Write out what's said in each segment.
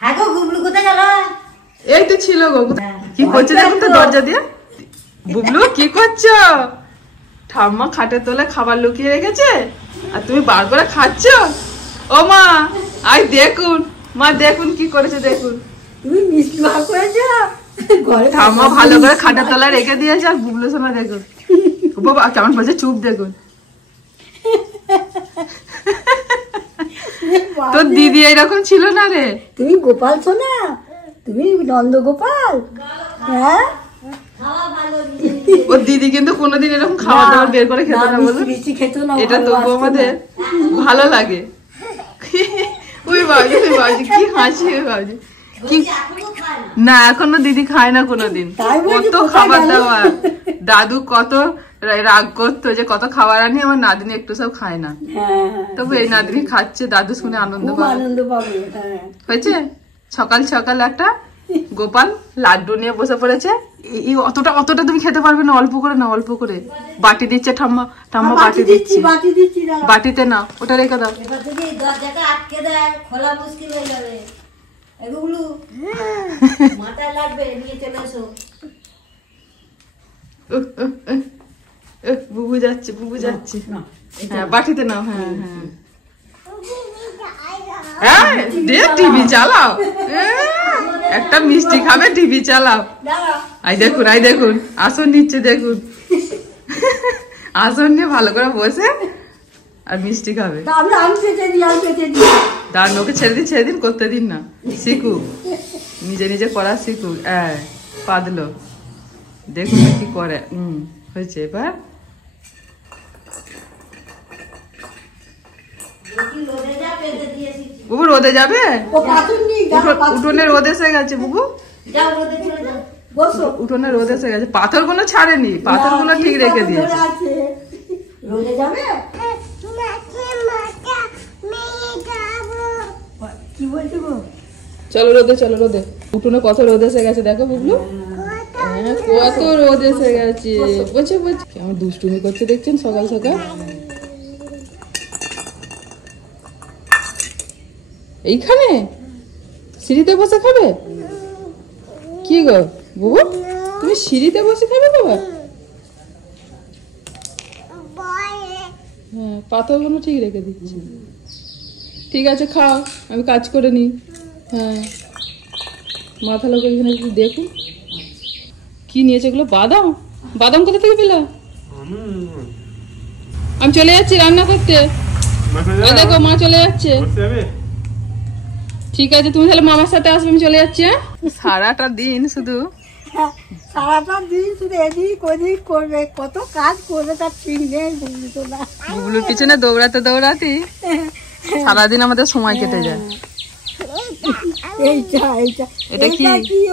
হ্যাঁ গো বুবলু কোথায় গেল? এই তো ছিল গো। কি করছো দেখুন তো দরজা দিয়ে। বুবলু কি করছো? ঠাম্মা খাটের তলায় খাবার লুকিয়ে রেখেছে আর তুমি বার করে খাচ্ছ। ও মা আই দেখুন, মা দেখুন কি করেছে দেখুন। তুমি মিষ্টি বার করেছো? ঠাম্মা ভালো করে খাটের তলায় রেখে দিয়েছে আর বুবলু সোনা দেখুন বাবা কেমন বলছে চুপ দেখুন। তোর দিদি এইরকম ছিল না রে। তুমি গোপাল সোনা, তুমি নন্দ গোপাল। হ্যাঁ ওর দিদি কিন্তু কোনোদিন এরকম খাবার দাবার বের করে খেত না বলো। এটা তবু আমাদের ভালো লাগে। ওই বাবজি কি হাসি বাবজি কি না এখনো দিদি খায় না কোনোদিন। কত খাবার দাবার দাদু কত রাগ করতো যে কত খাবার আনি আমার নাদিনী একটু সব খায় না। তবু এই নাদিনী খাচ্ছে, দাদু শুনে আনন্দ পাবে। হয়েছে সকাল সকাল একটা গোপাল লাড্ডু নিয়ে বসে পড়েছে। অতটা তুমি খেতে পারবে না, অল্প করে না অল্প করে। বাটি দিচ্ছে ঠাম্মা, ঠাম্মা বাটি দিচ্ছি। বাটিতে না ওটা রেখে দাও। দরজাটা আটকে দেয়, খোলা মুশকিল হয়ে যাবে। এগুলো মাথায় লাগবে, নিয়ে চলে এসো। বুবু যাচ্ছে বুবু যাচ্ছে। হ্যাঁ বাটিতে নাও। হ্যাঁ হ্যাঁ টিভি চালাও। একটা মিষ্টি খাবে টিভি চালাও। আই দেখুন আসন নিচ্ছে দেখুন। আসন নিয়ে ভালো করে বসে আর মিষ্টি খাবে। দাঁড়ান ওকে ছেড়ে দিন করতে দিন না, শিখুক নিজে করা শিখুক। পাদলো দেখুন কি করে। হয়েছে এবার বুবু রোদে যাবে। উঠোনে রোদ এসে গেছে বুবু, উঠোনে রোদ এসে গেছে। পাথর গুলো ছাড়েনি, পাথর গুলো ঠিক রেখে দিয়েছে। চলো রোদে। উঠোনে কত রোদ এসে গেছে দেখো বুবলু। কত রোদ এসে গেছে। বলছে কেমন দুষ্টুমি করছে দেখছেন সকাল সকাল। এইখানে সিঁড়িতে বসে খাবে? কি গো বুবু তুমি সিঁড়িতে বসে খাবে বাবা? হ্যাঁ পাথরগুলো ঠিক রেখে দিচ্ছি। ঠিক আছে খাও, আমি কাজ করে নিই। হ্যাঁ মাথা লোক এখানে একটু দেখুন কি নিয়েছে এগুলো। বাদাম কোথা থেকে পেলাম? আমি চলে যাচ্ছি রান্না করতে। দেখো মা চলে যাচ্ছে। ঠিক আছে তুমি তাহলে মামার সাথে আসবে, আমি চলে যাচ্ছি। সারাটা দিন শুধু এদিক ওদিক করবে, কত কাজ করবে তার ঠিক নেই। বুবলুর পিছনে দৌড়াতে সারাদিন আমাদের সময় কেটে যায়। এটা কি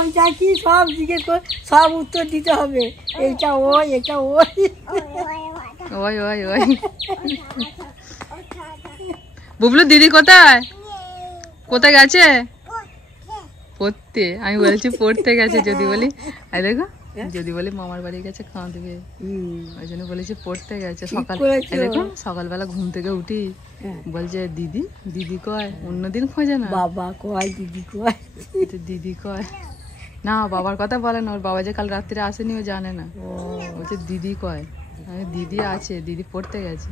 ওইটা কি সব জিজ্ঞেস করে সব উত্তর দিতে হবে। এইটা ওই এটা ওই। বুবলু দিদি কোথায় গেছে? পড়তে। আমি বলছি পড়তে গেছে। যদি বলি দেখো যদি বলি মামার বাড়ি গেছে খাওয়া দেবে, ওই জন্য বলেছি পড়তে গেছে। দেখো সকালবেলা ঘুম থেকে উঠি বলছে দিদি কয়। অন্যদিন খোঁজে না, বাবা কয় দিদি কয় না। বাবার কথা বলে না, ওর বাবা যে কাল রাত্রে আসেনি ও জানে না। বলছে দিদি কয়। দিদি আছে, দিদি পড়তে গেছে।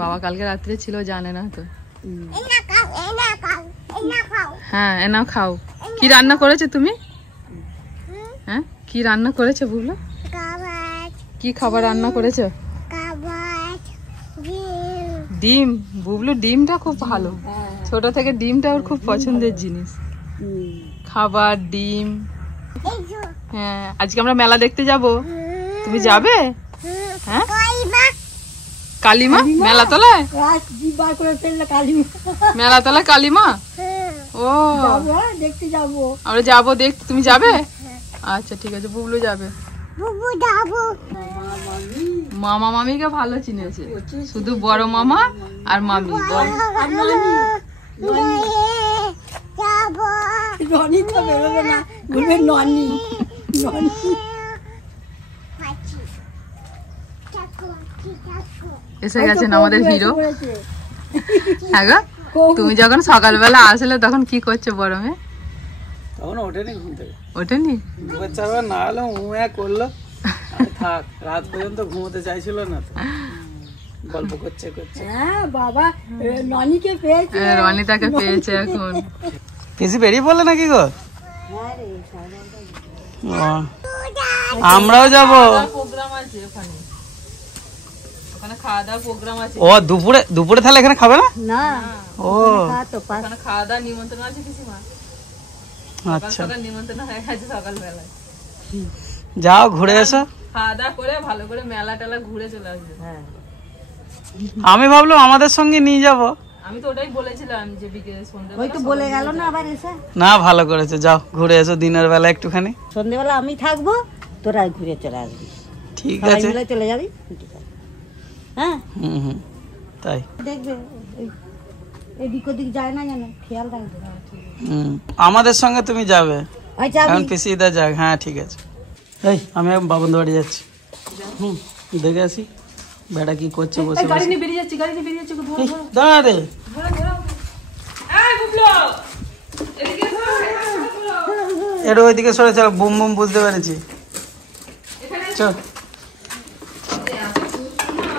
বাবা কালকে রাত্রে ছিল জানে না তো। হ্যাঁ এনাও খাও। কি রান্না করেছে তুমি? হ্যাঁ কি রান্না করেছে বুবলু? কি খাবার রান্না করেছে? ডিম। বুবলু ডিমটা খুব ভালো, ছোট থেকে ডিমটা ওর খুব পছন্দের জিনিস। খাবার ডিম। হ্যাঁ আজকে আমরা মেলা দেখতে যাব, তুমি যাবে? হ্যাঁ কালিমা মেলাতলায়, মেলাতলায় কালিমা। ও দেখতে যাবো আমরা, যাবো দেখতে। তুমি যাবে? আচ্ছা ঠিক আছে বুবলু যাবে। মামা মামিকে ভালো চিনেছে, শুধু বড় মামা আর মামি। এসে গেছেন আমাদের হিরো। হ্যাঁ গো তুমি যখন সকালবেলা আসলে তখন কি করছো বড় মেয়ে? তখন ওঠেনি ঘুম থেকে। ওঠেনি? বাচ্চারা না হলে করলো, থাক রাত পর্যন্ত ঘুমোতে চাইছিল না, গল্প করছে। হ্যাঁ বাবা, ননিকে পেয়েছে, রনিতাকে পেয়েছে এখন। পিসি বেরিয়ে পড়লে নাকি গো? আমরাও যাবো। প্রোগ্রাম আছে ওখানে, ওখানে খাওয়া দাওয়ার প্রোগ্রাম আছে। ও দুপুরে তাহলে এখানে খাবে না? না, ও ওখানে খাওয়া দাওয়ার নিমন্ত্রণ আছে পিসিমা। আচ্ছা, নিমন্ত্রণ হয়ে গেছে সকালবেলায়। যাও ঘুরে এসো, খাওয়া দাওয়া করে ভালো করে মেলা টেলা ঘুরে চলে আসবে। হ্যাঁ, আমি ভাবলাম আমাদের সঙ্গে নিয়ে যাব। আমি তো ওটাই বলেছিলাম যে বিকেলে সন্ধ্যা ওই তো বলে গেল না আবার এসে। না, ভালো করেছে, যাও ঘুরে এসো দিনের বেলা একটুখানি। সন্ধ্যেবেলা আমি থাকবো, তোরা ঘুরে চলে আসবি। ঠিক আছে, চলে যাবি। হ্যাঁ, হুম, তাই দেখবে এদিক ওদিক যায় না যেন, খেয়াল রাখবে। আমাদের সঙ্গে তুমি যাবে আচ্ছা, এখন পিসিদা যাক। হ্যাঁ ঠিক আছে, এই আমি বাবন বাড়ি যাচ্ছি, দেখে আসি বেটা কি করছে বসে গাড়ি নিয়ে বেরিয়ে যাচ্ছি, গাড়ি নিয়ে বেরিয়ে যাচ্ছি। দাঁড়া রে, এটা ওইদিকে সরে চল, বুম বুম বুঝতে পেরেছি। চল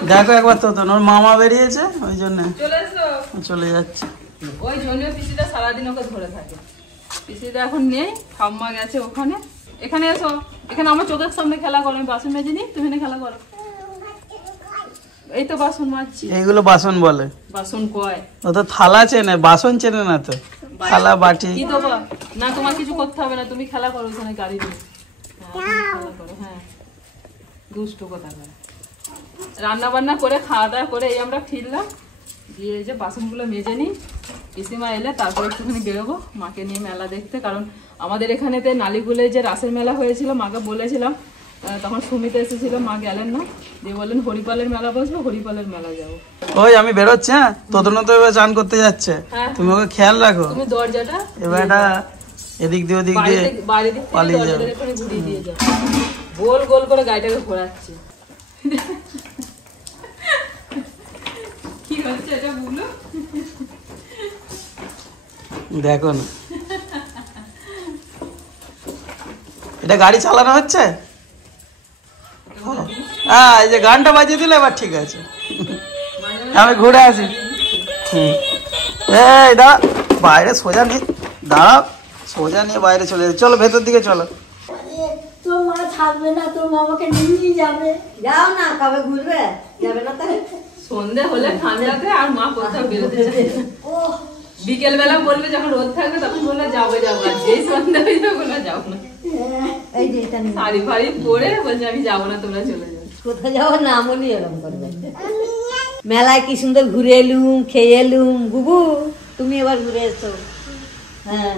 দেখো একবার তো ওর মামা বেরিয়েছে, ওই জন্য চলে যাচ্ছে। ওই জন্য পিসিদা সারাদিন ওকে ধরে থাকে। পিসিদা এখন নেই, ঠাম্মা গেছে ওখানে। এখানে এসো, এখানে আমার চোখের সামনে খেলা করো। আমি বাসন মেজে নি, তুমি খেলা করো। এই তো বাসন মাজছি। এইগুলো বাসন বলে? বাসন কয়, ও তো থালা চেনে, বাসন চেনে না তো। থালা বাটি কি দেবো না, তোমার কিছু করতে হবে না, তুমি খেলা করো ওখানে গাড়ি দিয়ে। খেলা করো, হ্যাঁ দুষ্টু কথা করে। রান্না বান্না করে খাওয়া দাওয়া করে এই আমরা ফিরলাম, দিয়ে যে বাসনগুলো মেজে নিই। পিসিমা এলে তারপর একটুখানি বেরোবো মাকে নিয়ে মেলা দেখতে। কারণ আমাদের এখানেতে নালিগুলে যে রাসের মেলা হয়েছিল, মাকে বলেছিলাম, তখন সুমিত এসেছিল, মা গেলেন না, দিয়ে বললেন হরিপালের মেলা বসবো, হরিপালের মেলা যাবো। ওই আমি বেরোচ্ছি, হ্যাঁ তোতন তো এবার চান করতে যাচ্ছে, তুমি ওকে খেয়াল রাখো। তুমি দরজাটা এবার এদিক দিয়ে ওদিক দিয়ে পালিয়ে যাবে, ঘুরিয়ে দিয়ে যাও, গোল গোল করে গাড়িটাকে ঘোরাচ্ছে। কি হচ্ছে এটা বুঝলো? দেখো না, এটা গাড়ি চালানো হচ্ছে। হ্যাঁ, এই যে গানটা বাজিয়ে দিলে এবার ঠিক আছে। আমি ঘুরে আসি। এই দা বাইরে সোজা নিয়ে দাঁড়া, সোজা নিয়ে বাইরে চলে যাবে। চলো ভেতর দিকে চলো। তোর মা থাকবে না, তোর মামাকে নিয়ে যাবে। যাও না, কবে ঘুরবে? যাবে না তাহলে? সন্ধ্যে হলে ঠান্ডাতে আর মা কোথাও বেরোতে চায় না। বিকেল বেলা বলবে যখন রোদ থাকবে তখন বলবে যাবো যাবো, আর যেই সন্ধ্যা হয়ে যাবো না যাবো না। এই যে এটা শাড়ি ফাড়ি পরে বলছে আমি যাবো না, তোমরা চলে যাও। কোথায় যাবো না বলি এরকম করবে। মেলায় কি সুন্দর ঘুরে এলুম, খেয়ে এলুম। বুবু তুমি এবার ঘুরে এসো। হ্যাঁ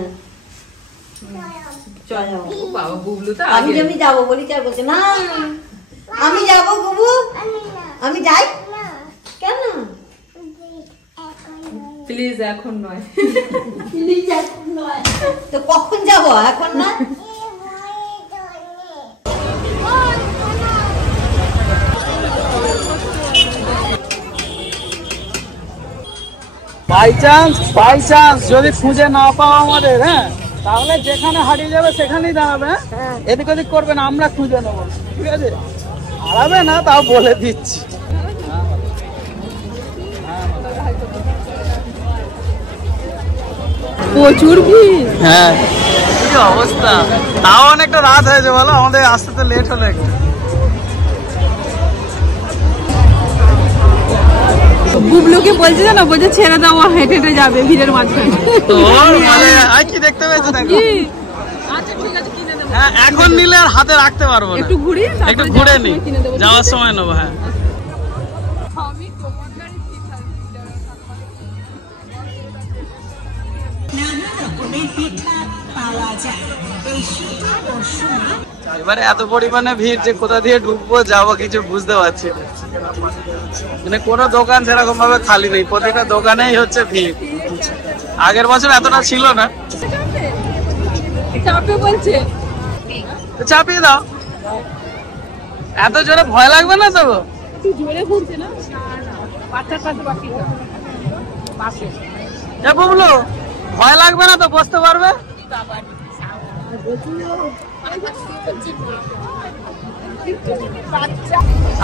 বাবা বুবলু তো আমি যেমনি যাবো বলি, চার বলছে না আমি যাবো বুবু, আমি যাই। কেন? প্লিজ এখন নয়। প্লিজ এখন নয় তো কখন যাবো? এখন না। বাই চান্স যদি খুঁজে না পাও আমাদের, হ্যাঁ তাহলে যেখানে হারিয়ে যাবে সেখানেই দাঁড়াবে। এদিক ওদিক করবে না, আমরা খুঁজে নেবো, ঠিক আছে? হারাবে না তাও বলে দিচ্ছি। প্রচুর ভিড়। হ্যাঁ কি অবস্থা, তাও অনেকটা রাত হয়েছে বলো, আমাদের আসতে তো লেট হলো একটু। বুবলুকে বলছে না, বলছে ছেড়ে দাও, হেঁটে হেঁটে যাবে ভিড়ের মাঝখানে। কি দেখতে পেয়েছো দেখো। আচ্ছা ঠিক আছে, কিনে দেবো। হ্যাঁ এখন নিলে আর হাতে রাখতে পারবো না, একটু ঘুরি, একটু ঘুরে নি, যাওয়ার সময় নেবো। হ্যাঁ এবারে এত পরিমাণে ভিড় যে কোথা দিয়ে ঢুকবো যাবো কিছু বুঝতে পারছি না। মানে কোনো দোকান সেরকম ভাবে খালি নেই, প্রতিটা দোকানেই হচ্ছে ভিড়। আগের বছর এতটা ছিল না। চাপিয়ে দাও, এত জোরে ভয় লাগবে না তো? জোরে ঘুরছে না, বাচ্চার কাছে বাকি পাশে বুবলু ভয় লাগবে না তো, বসতে পারবে?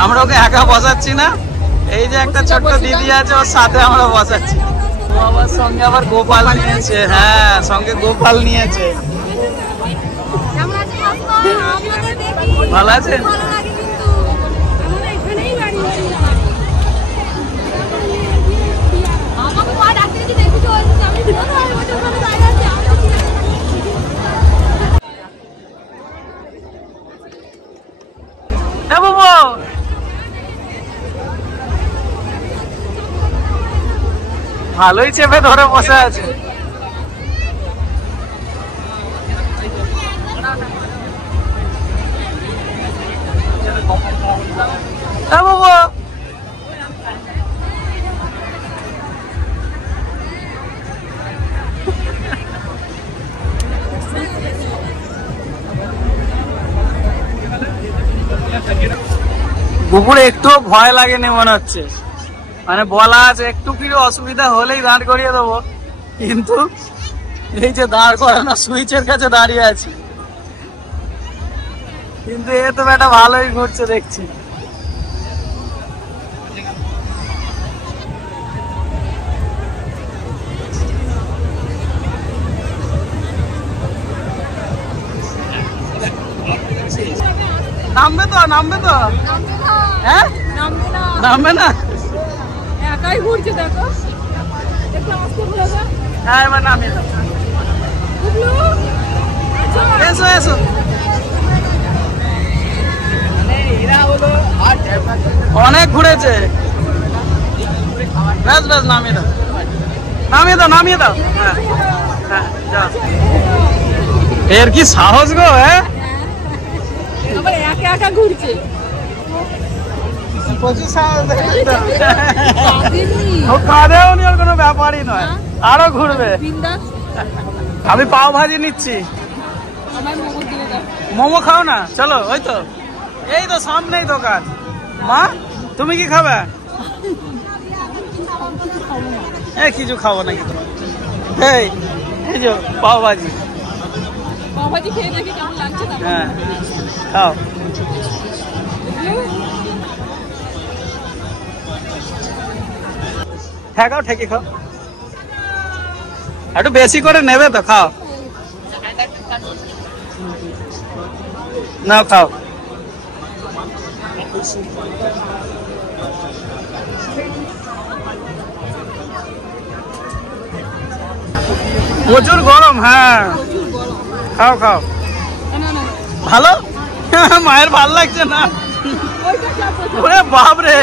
আমরা ওকে একা বসাচ্ছি না, এই যে একটা ছোট্ট দিদি আছে ওর সাথে আমরা বসাচ্ছি। ও আবার সঙ্গে আবার গোপাল নিয়েছে। হ্যাঁ, সঙ্গে গোপাল নিয়েছে। ভালো আছেন? ভালোই চেপে ধরে বসে আছে। বুবুর একটু ভয় লাগেনি মনে হচ্ছে, মানে বলা আছে একটু কি অসুবিধা হলেই দাঁড় করিয়ে দেবো, কিন্তু এই যে দাঁড় করানো সুইচের কাছে দাঁড়িয়ে আছি, কিন্তু এ তো বেটা ভালোই ঘুরছে দেখছি। নামবে তো, নামবে তো? হ্যাঁ, নামবে না, একাই ঘুরছে দেখো। হ্যাঁ, এবার নামিয়ে দাও। এসো এসো, অনেক ঘুরেছে। বেশ বেশ, নামিয়ে দাও, নামিয়ে দাও, নামিয়ে দাও। হ্যাঁ হ্যাঁ, যাও। এর কি সাহস গো! হ্যাঁ, একা একা ঘুরছে। কোনো ব্যাপারই নয়, আরো ঘুরবে। আমি পাও ভাজি নিচ্ছি। মোমো খাও না? চলো, ওই তো, এই তো সামনেই দোকান। মা, তুমি কি খাবে? এই কিছু খাবো নাকি? এই যে পাও ভাজি। হ্যাঁ, খাও। ঠেকাও, ঠেকে খাও, একটু বেশি করে নেবে তো, খাও না, খাও। প্রচুর গরম। হ্যাঁ, খাও খাও, ভালো। মায়ের ভাল লাগছে না? ওরে বাপরে,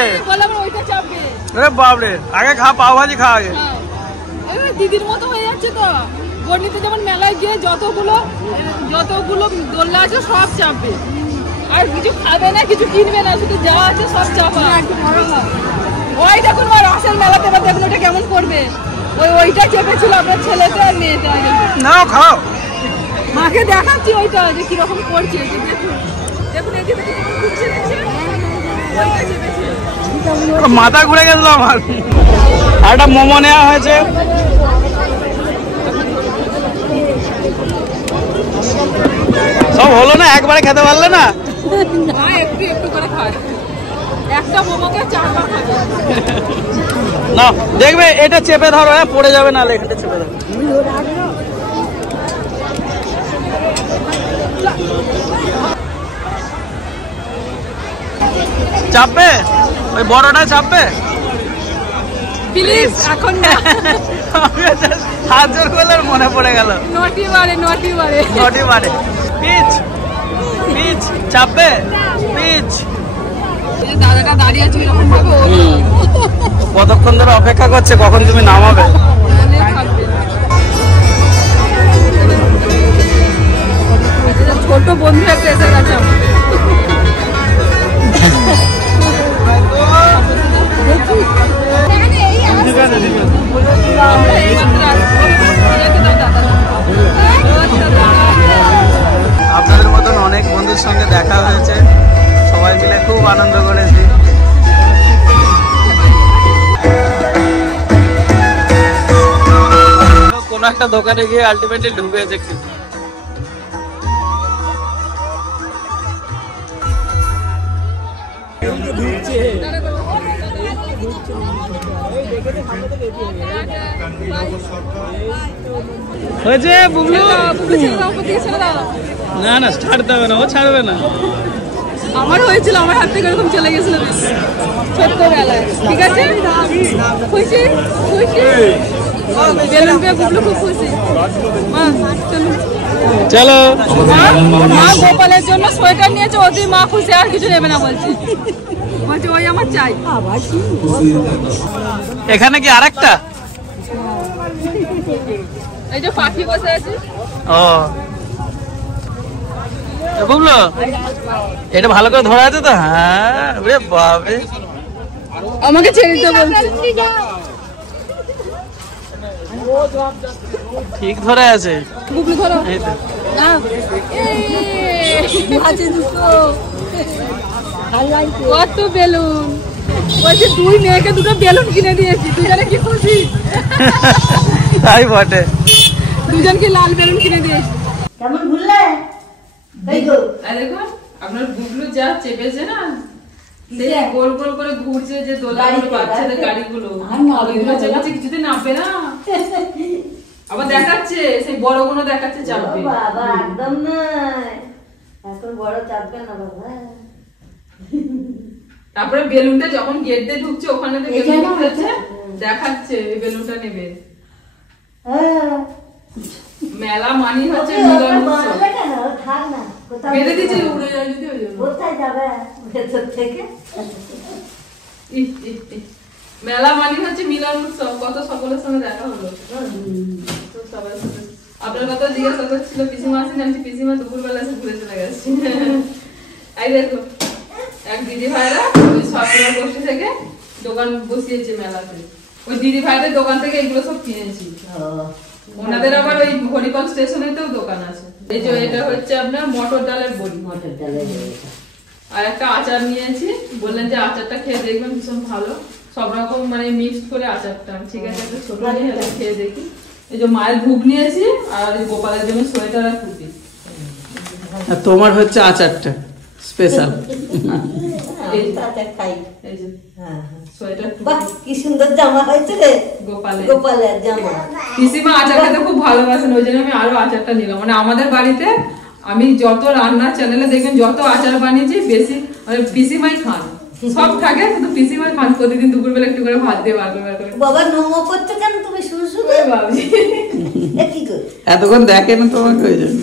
ওরে বাপরে, আগে খা, পাও ভাজি খা আগে। দিদির মতো হয়ে যাচ্ছে তো। গড়িতে যেমন মেলায় গিয়ে যতগুলো দোলনা আছে সব চাপবে, আর কিছু খাবে না, কিছু কিনবে না, শুধু যা আছে সব চাপা। ওই দেখুন রাসের মেলাতে, এবার দেখুন ওটা কেমন করবে। ওইটা চেপেছিল আপনার ছেলেটা আর মেয়েটা। নাও, খাও। মাকে দেখাচ্ছি ওইটা যে কিরকম করছে। দেখুন মাথা ঘুরে গেছিল আমার। আর একটা মোমো নেওয়া হয়েছে। সব হলো না, একবারে খেতে পারলে না? একটু একটু করে খায়, একটা মোমোকে 4 বার খাবে না। দেখবে এটা চেপে ধরো, হ্যাঁ, পড়ে যাবে না, এখানটা চেপে ধরো। চাপবে, ওই বড়টা চাপবে প্লিজ। এখন না, হাত জোর করলে মনে পড়ে গেল। নটি বারে পিচ পিচ চাপবে, পিচ। দাদাটা দাঁড়িয়ে আছে এরকম ভাবে, কতক্ষণ ধরে অপেক্ষা করছে কখন তুমি নামাবে। ছোট বন্ধু একটা এসে গেছে। আপনাদের মতন অনেক বন্ধুর সঙ্গে দেখা হয়েছে, সবাই মিলে খুব আনন্দ করেছি। একটা দোকানে গিয়ে আলটিমেটলি ঢুকেছে কি হয়েছে বুবলু না না ছাড়তে হবে না ও ছাড়বে না আমার হয়েছিল আমার হাত থেকে এরকম চলে গেছিল ছোট্টবেলায় ঠিক আছে খুশি খুশি বেলুন পেয়ে বুবলু খুব খুশি চলো মা গোপালের জন্য সোয়েটার নিয়েছে ওতে মা খুশি আর কিছু নেবে না বলছে বলছে ওই আমার চাই এখানে কি আরেকটা এই যে পাখি বসে আছে ও বুবলু এটা ভালো করে ধরা আছে তো হ্যাঁ ওরে বাপরে আমাকে ছেড়ে দিতে বলছে ঠিক ধরে আছে বুবলু ধরো এই তো কত বেলুন বলছে দুই মেয়েকে দুটো বেলুন কিনে দিয়েছি দুজনে কি খুশি তাই বটে দুজনকে লাল বেলুন কিনে দিয়েছি কেমন ঘুরলে দেখুন আপনার বুবলু যা চেপেছে না গোল গোল করে ঘুরছে যে দোলনাগুলো বাচ্চাদের গাড়িগুলো ওইগুলো চেপেছে কিছুতে নামবে না আবার দেখাচ্ছে সেই বড় কোনো দেখাচ্ছে চাপবে বাবা একদম না এখন বড় চাপবে না বাবা তারপরে বেলুনটা যখন গেট দিয়ে ঢুকছে ওখানে তো বেলুন উঠেছে দেখাচ্ছে এই বেলুনটা নেবে মেলা মানি হচ্ছে মিলন উৎসব বেঁধে দিচ্ছে উড়ে যায় যদি ওই জন্য কোথায় যাবে ভেতর থেকে মেলা মানি হচ্ছে মিলন উৎসব কত সকলের সঙ্গে দেখা হলো তো সবার সাথে আপনার কথা জিজ্ঞাসা করছিল পিসিমা আসেন আমি পিসিমা দুপুরবেলা এসে ঘুরে চলে গেছি এই দেখো এক দিদি ভাইরা ওই সরকার গোষ্ঠী থেকে দোকান বসিয়েছে মেলাতে ওই দিদি ভাইদের দোকান থেকে এগুলো সব কিনেছি ওনাদের আবার ওই হরিপাল স্টেশনেতেও দোকান আছে এই যে এটা হচ্ছে আপনার মটর ডালের বড়ি আর একটা আচার নিয়েছি বললেন যে আচারটা খেয়ে দেখবেন ভীষণ ভালো সব রকম মানে মিক্সড করে আচারটা ঠিক আছে একটা ছোট নিয়ে খেয়ে দেখি এই যে মায়ের ভুগ নিয়েছি আর গোপালের জন্য সোয়েটার আর টুপি তোমার হচ্ছে আচারটা স্পেশাল কি সুন্দর জামা হয়েছে রে গোপালের জামা পিসিমা আচার খেতে খুব ভালোবাসেন ওই জন্য আমি আরো আচারটা নিলাম মানে আমাদের বাড়িতে আমি যত রান্নার চ্যানেলে দেখবেন যত আচার বানিয়েছি বেশি মানে পিসিমাই খান সব থাকে শুধু পিসিমাই খান প্রতিদিন দুপুরবেলা একটু করে ভাত দিয়ে বার করে বাবা নমো করতে কেন তুমি শুরু শুরু ভাবছি এতক্ষণ দেখে না তোমাকে ওই জন্য